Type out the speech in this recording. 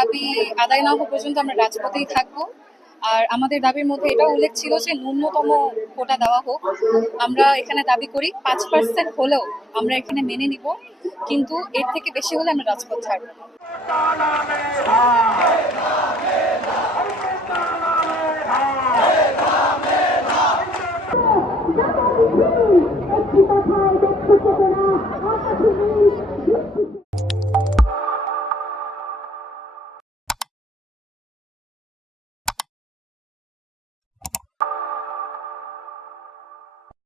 দাবি আদায় না হওয়া পর্যন্ত আমরা রাজপথেই থাকবো। আর আমাদের দাবির মধ্যে এটাও উল্লেখ ছিল যে ন্যূনতম কোটা দেওয়া হোক। আমরা এখানে দাবি করি 5% হলেও আমরা এখানে মেনে নিব, কিন্তু এর থেকে বেশি হলে আমরা রাজপথ ছাড়বো না।